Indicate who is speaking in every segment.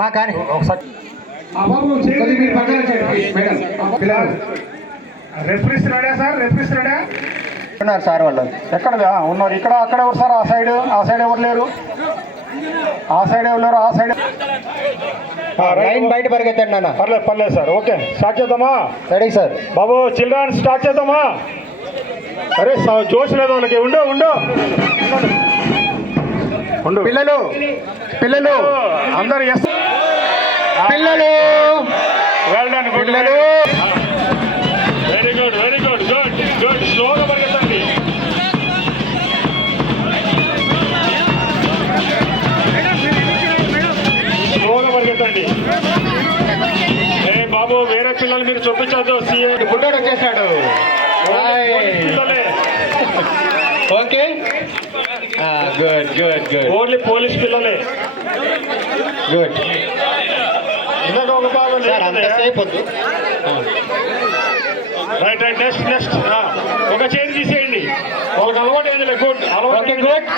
Speaker 1: మా కానీ
Speaker 2: ఒకసారి.
Speaker 3: ఆ బాబు కొద్దిగా మీరు పక్కన చేయండి, మేడం. పిల్లలు. Referees ready sir referees ready.
Speaker 1: ఉన్నారు సార్ వాళ్ళు.
Speaker 2: ఎక్కడ ఉన్నారు. ఇక్కడ అక్కడ ఎవరు సార్? ఆ సైడ్ ఆ సైడ్ ఎవరు లేరు? ఆ సైడ్ ఎవరు లేరు? ఆ సైడ్.
Speaker 1: లైన్ బయట పరిగెత్తండి నాన్న.
Speaker 2: పర్లేదు పర్లేదు సార్. ఓకే. స్టార్ట్ చేద్దామా?
Speaker 1: Ready sir.
Speaker 2: బాబు చిల్డ్రన్ స్టార్ట్ చేద్దామా? అరే జోష్ లేదు వాళ్ళకి ఉండు ఉండు.
Speaker 1: పిల్లలు పిల్లలు
Speaker 2: అందరు
Speaker 1: పిల్లలు. పిల్లలు.
Speaker 2: Very good very good good good స్లోగా పరిగెత్తండి. స్లోగా పరిగెత్తండి. ఏ బాబు వేరే పిల్లలు మీరు చూపించద్దు. సీఏ
Speaker 1: బుడ్డోడు వచ్చేసాడు. Okay. Good good good
Speaker 2: only police పిల్లలే.
Speaker 1: గుడ్
Speaker 2: ఇందాక ఒక బాబు
Speaker 1: సార్ అంతసేపు వద్దు.
Speaker 2: రైట్ రైట్ నెక్స్ట్ నెక్స్ట్ ఒక చైర్ తీసేయండి. ఒకటి అలవాటు ఏంది గుడ్. అలవాటు
Speaker 1: గుడ్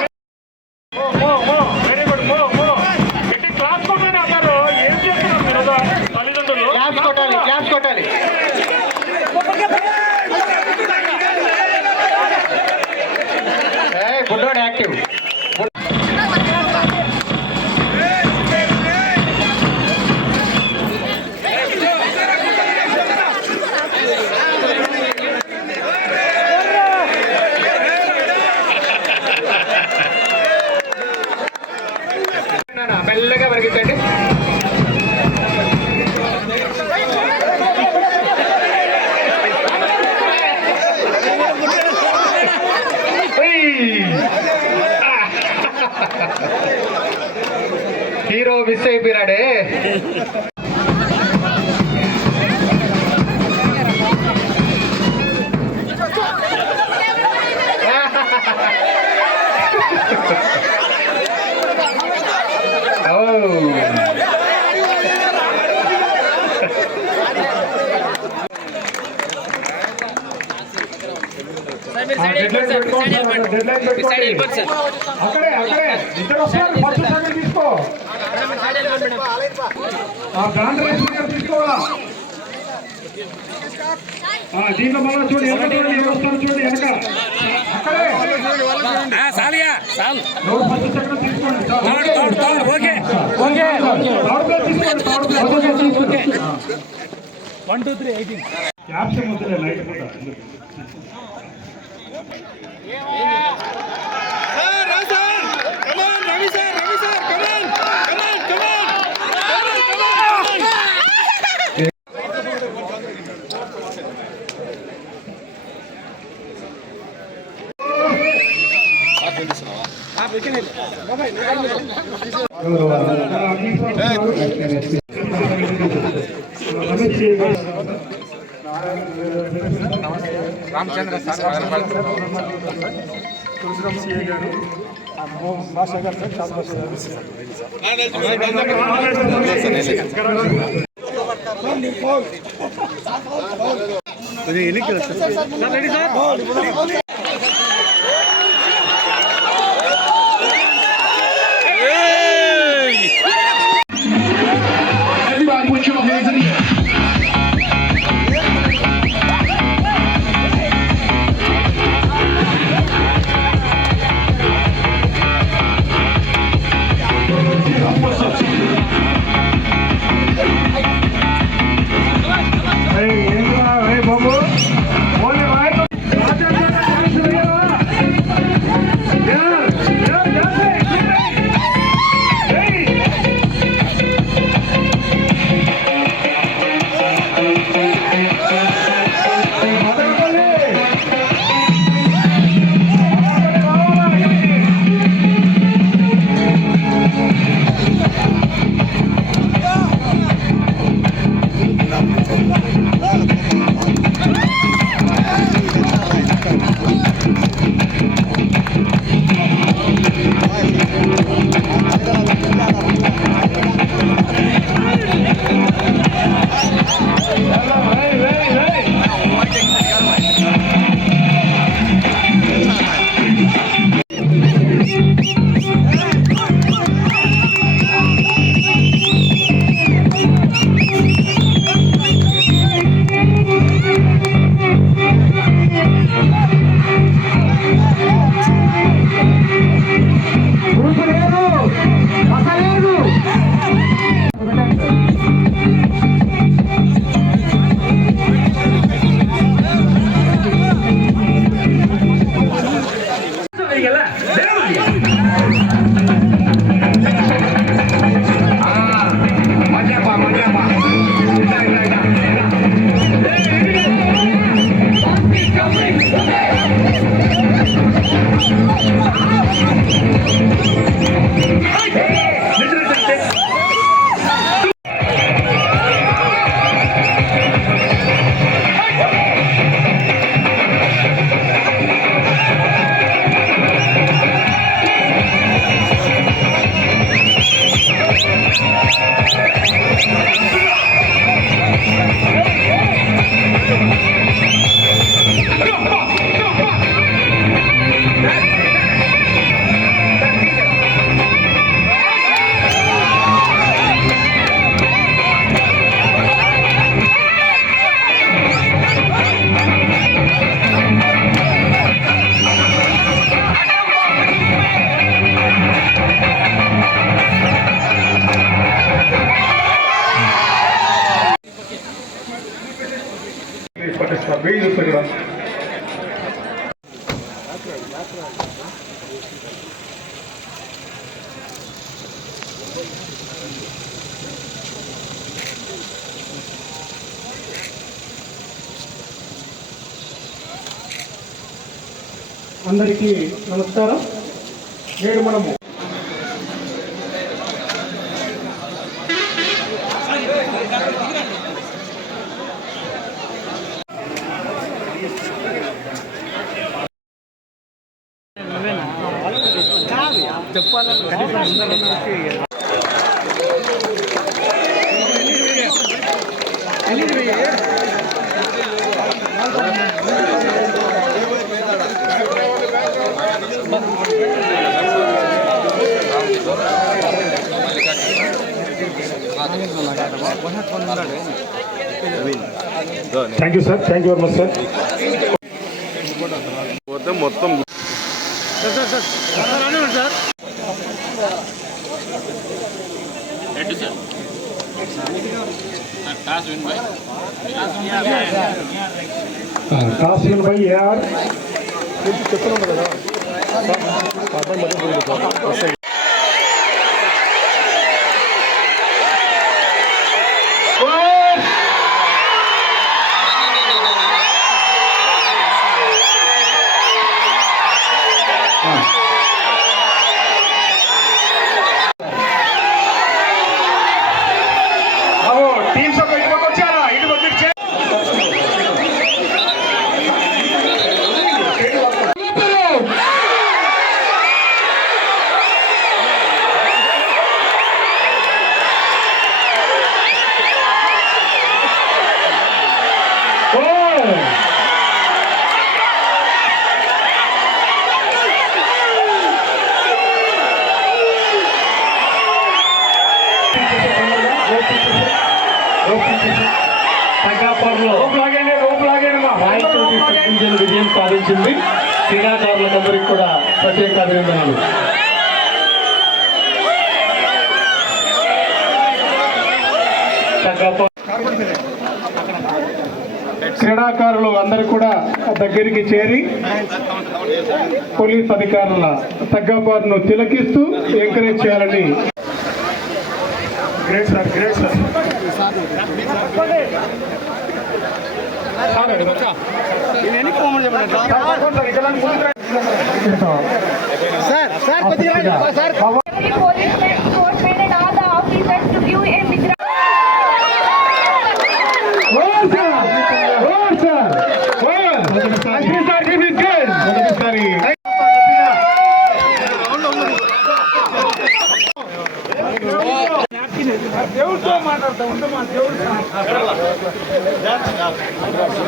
Speaker 2: ఆ బ్రాండ్ రైస్ తీసుకోవాలా? దీంట్లో మళ్ళీ చూడండి వెనక చూడండి ఎవరు వస్తారు చూడండి వెనక. అక్కడే. ఎవరు ఫస్ట్ సెకండ్ తీసుకోండి ఓకే. ఓకే. థర్డ్ ప్లేస్ తీసుకోండి third place okay one two three eighteen caption వద్దులే లైట్ కూడా రామచంద్ర తులసిరామ్ సిఏ గారు భాషా గారు సార్ చాలా
Speaker 3: Everybody sir your hands in. అందరికీ నమస్కారం. నేడు మనము Reddy sir toss win
Speaker 4: by toss
Speaker 3: win by AR చెప్తున్నాం కదా
Speaker 5: విజయం సాధించింది. క్రీడాకారులందరికీ కూడా ప్రత్యేక అభినందనలు.
Speaker 3: క్రీడాకారులు అందరు కూడా దగ్గరికి చేరి పోలీస్ అధికారుల తగ్గపాటును తిలకిస్తూ ఎంకరేజ్ చేయాలని great sir great sir
Speaker 6: sir sir
Speaker 3: కొద్దిగా
Speaker 4: sir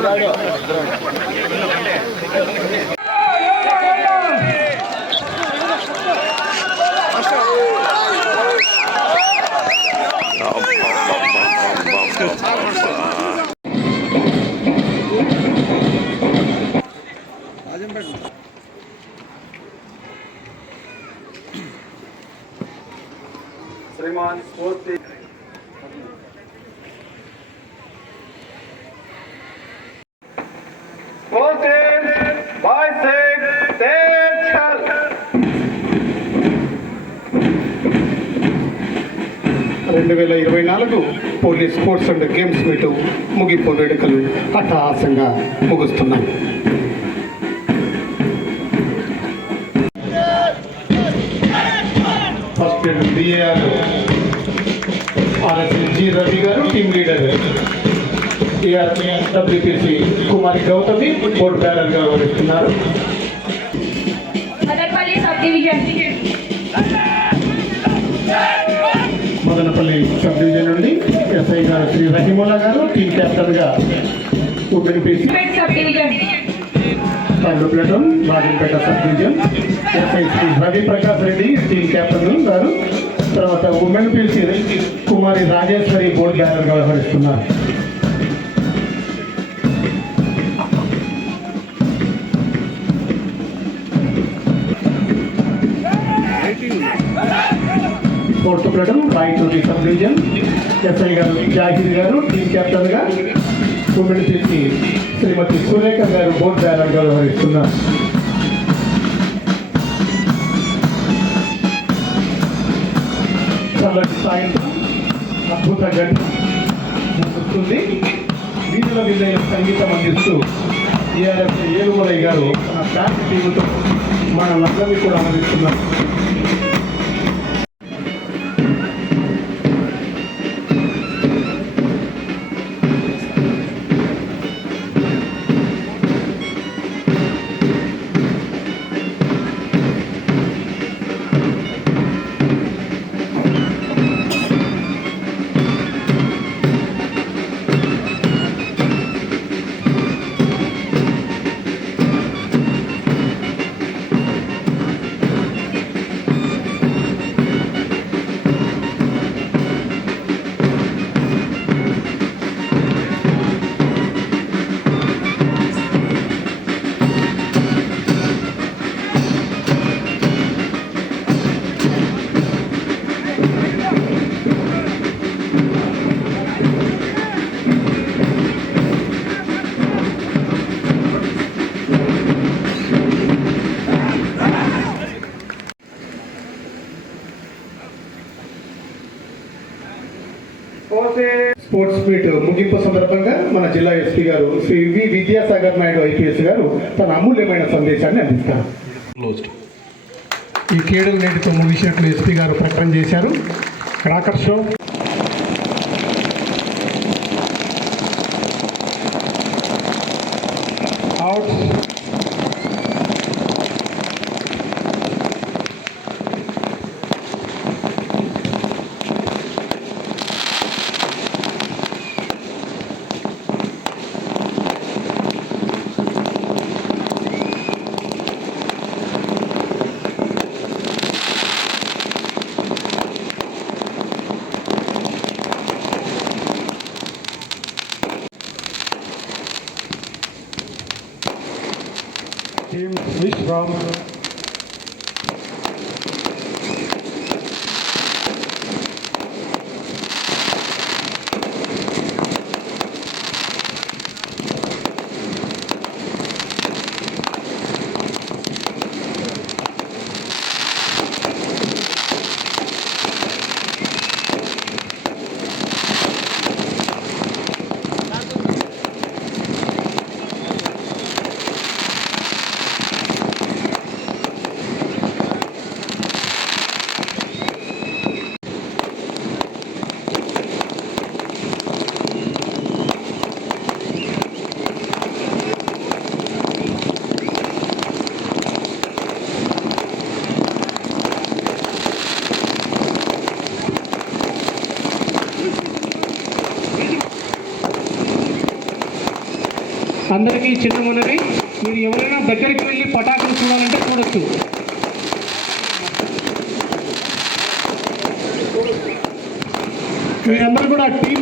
Speaker 4: Let's
Speaker 3: go. Voting, bicycle, stand shall. రెండు వేల ఇరవై నాలుగు police sports and games meet ముగింపు వేడుకలు అట్టహాసంగా ముగుస్తున్నాయి first BAR TRPSWPC Kumari Gautami board వ్యవహరిస్తున్నారు.
Speaker 6: Madarpalli subdivision.
Speaker 3: Madanapalli sub division నుండి ఎస్ఐ గారు శ్రీ రహిముల్లా గారు టీమ్ కెప్టెన్గా women PC platoon Rajampet sub division. SI Shri Ravi Prakash Reddy team captain గారు తర్వాత women PC Kumari Rajeshwari board బ్యానర్గా వ్యవహరిస్తున్నారు. Fourth platoon Rayachuri sub division SI గారు జాహిర్ గారు టీమ్ కెప్టెన్గా కుమ్మిడి పీసీ శ్రీమతి సురేఖ గారు బోర్డు బ్యానర్గా వ్యవహరిస్తున్నారు. చల్లటి సాయంత్రం అద్భుత గంట వస్తుంది వీధుల విజయ సంగీతం అందిస్తూ ఏఆర్ఎఫ్ ఏలుమలై గారు తన బ్యాంక్ టీంతో మన లందరినీ కూడా అందిస్తున్నారు స్పోర్ట్స్ మీట్ ముగింపు సందర్భంగా మన జిల్లా ఎస్పీ గారు శ్రీ వి విద్యాసాగర్ నాయుడు ఐపీఎస్ గారు తన అమూల్యమైన సందేశాన్ని అందిస్తారు. ఈ క్రీడలు నేటితో ముగిసినట్లు ఎస్పీ గారు ప్రకటన చేశారు. Cracker show. టీమ్ విశ్రామ్ అందరికీ చిన్న మనవి. మీరు ఎవరైనా దగ్గరికి వెళ్ళి పటాకులు చూడాలంటే చూడొచ్చు. మీరందరూ కూడా
Speaker 4: టీం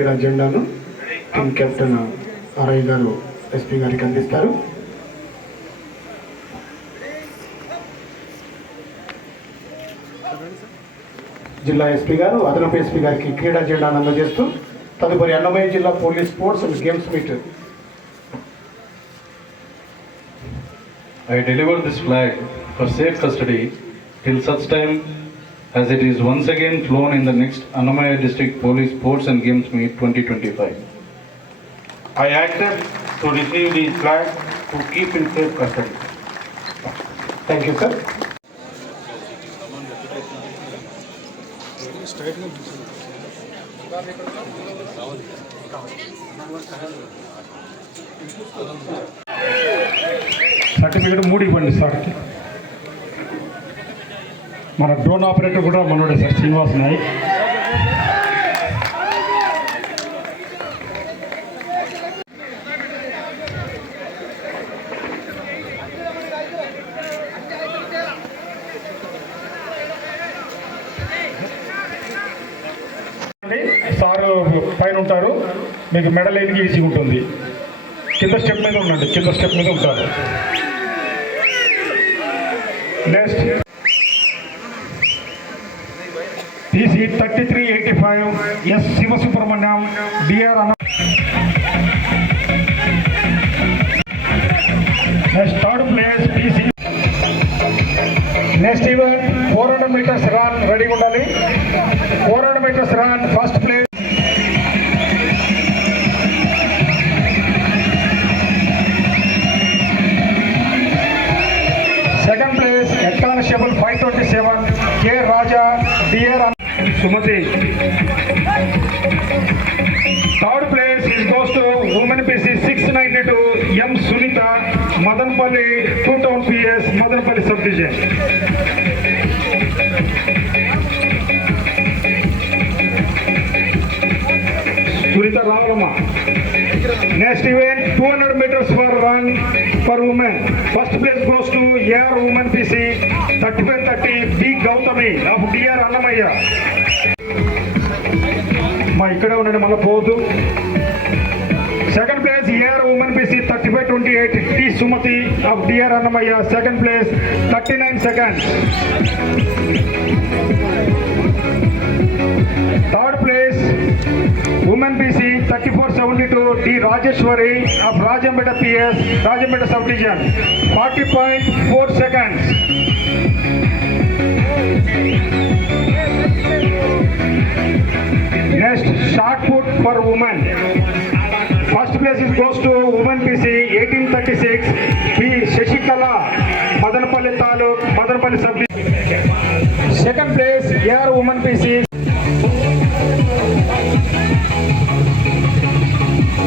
Speaker 3: క్రీడా అజెండాను టీమ్ కెప్టెన్ ఆర్ఐ గారు ఎస్పీ గారికి అందిస్తారు. జిల్లా ఎస్పీ గారు అదనపు ఎస్పీ గారికి క్రీడా జెండాను అందజేస్తూ తదుపరి అన్నమయ్య జిల్లా police sports and games meet.
Speaker 7: I deliver this flag for safe custody till such time as it is once again flown in the next Anamaya District Police Sports and Games Meet 2025.
Speaker 2: I accept to receive the flag to keep in safe custody.
Speaker 3: Thank you, sir.
Speaker 2: Certificate మూడి ఇవ్వండి సార్కి మన drone operator కూడా మనోడే sir Srinivas Naik. Sir పైన ఉంటారు. మీకు medal ఎదిగి ఈజీ ఉంటుంది. కింద స్టెప్ మీద ఉండండి. కింద స్టెప్ మీద ఉంటారు next TC thirty three S Sivasubrahmanyam DR అన్న next third place TC next event four hundred metres run రెడీగా ఉండాలి four hundred metres run first place second place head five sub division Sunitha రావాలమ్మ. Next event two hundred metres for run for women first place goes to AR women PC thirty five thirty B Gautami of DR Annamayya మా ఇక్కడే ఉండండి మళ్ళీ పోదు second place AR women PC thirty five twenty eight T Sumathi of DR Annamayya second place thirty nine seconds third place women BC thirty four seventy two D Rajeshwari of Rajampet PS Rajampet sub division forty point four seconds next shot put for women first place is goes to women PC eighteen thirty six P Sasikala Madanapalli taluk Madanapalli sub second place AR women PC.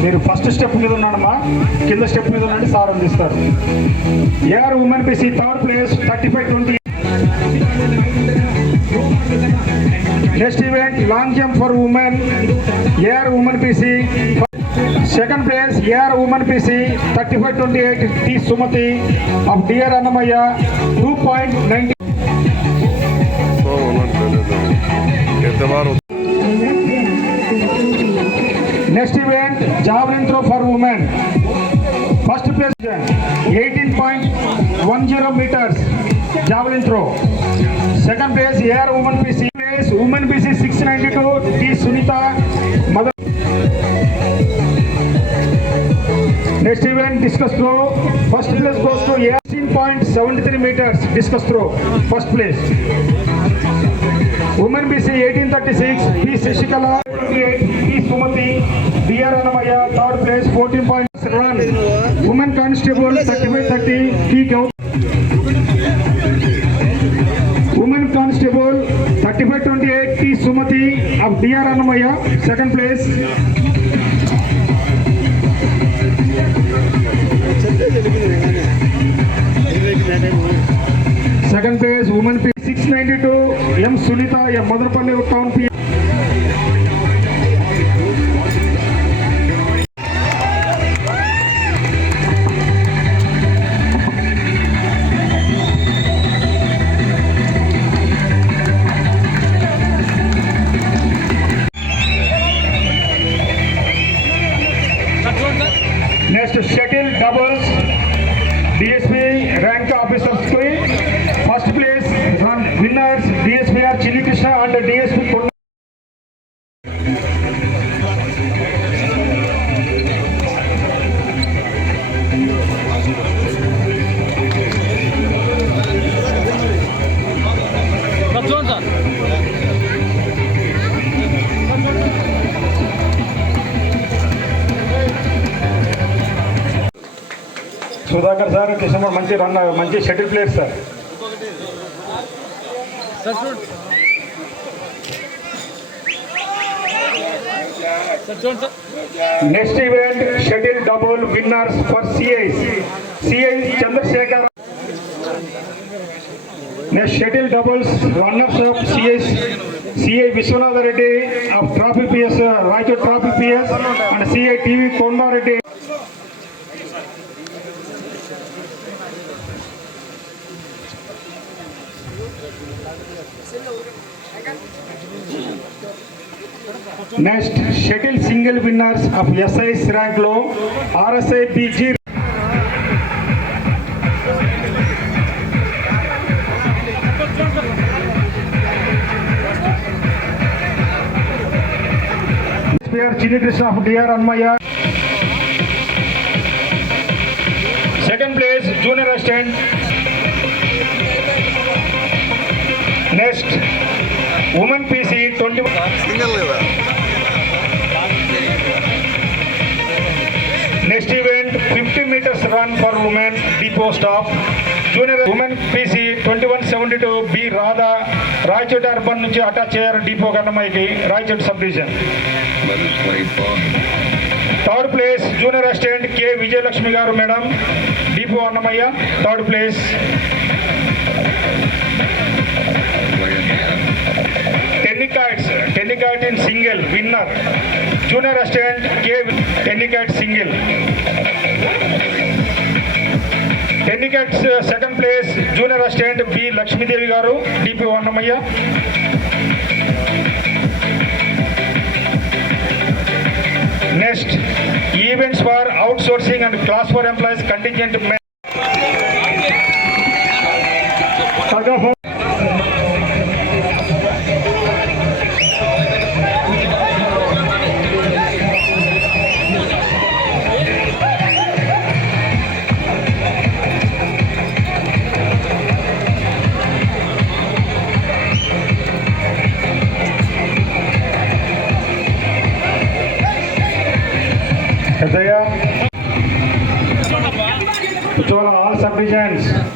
Speaker 2: మీరు first step మీద ఉన్నాడమ్మా కింద step మీద ఉండండి sir అందిస్తారు. AR women PC third place thirty five twenty. Next event long jump for women. AR women PC second place AR women PC thirty five twenty eight T Sumathi of DR Annamayya two point ninety
Speaker 4: So, ఎత్తవారు
Speaker 2: next event javelin throw for women first place eighteen point one zero metres javelin throw second event discus throw. First place goes to 18.73 meters discus throw. First place. Women BC 1836, P. Shishikala, P. Sumati, D.R. Anamaya, third place 14.1. Women Constable 3530, P. Kau. Women Constable 3528, P. Sumati of D.R. Anamaya, second place. DSP rank ఆఫీసర్స్కి first place run winners DSP R Chinni Krishna and DSP Sudhakar మంచి run మంచి shuttle player sir. Next event shuttle double winners for CI CI Chandrasekhar. Next shuttle doubles runners of CI CI Viswanatha Reddy of traffic PS Raichur traffic PS and CI TV Kondareddy. Next shuttle single winners of SIs ర్యాంక్లో RSI PG Chinni Krishna of DR Annamayya second place junior assistant next women PC twenty next event fifty metres run for women DPO staff junior women PC twenty one seventy two B Radha. Rayachoti urban నుంచి attach చేయారు DPO కన్నమ్మకి Rayachoti sub division. Third place junior assistant K Vijayalakshmi గారు madam. DPO Annamayya third place. Tennikoits tennikoit in single winner junior assistant K tennikoit single tennikoits second place junior assistant B Lakshmidevi గారు DP Annamayya next events for outsourcing and class for employees contingent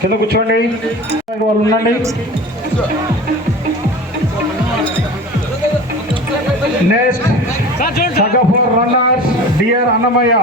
Speaker 2: కింద కూర్చోండి. వాళ్ళు ఉండండి. Next సగ four runners DR Annamayya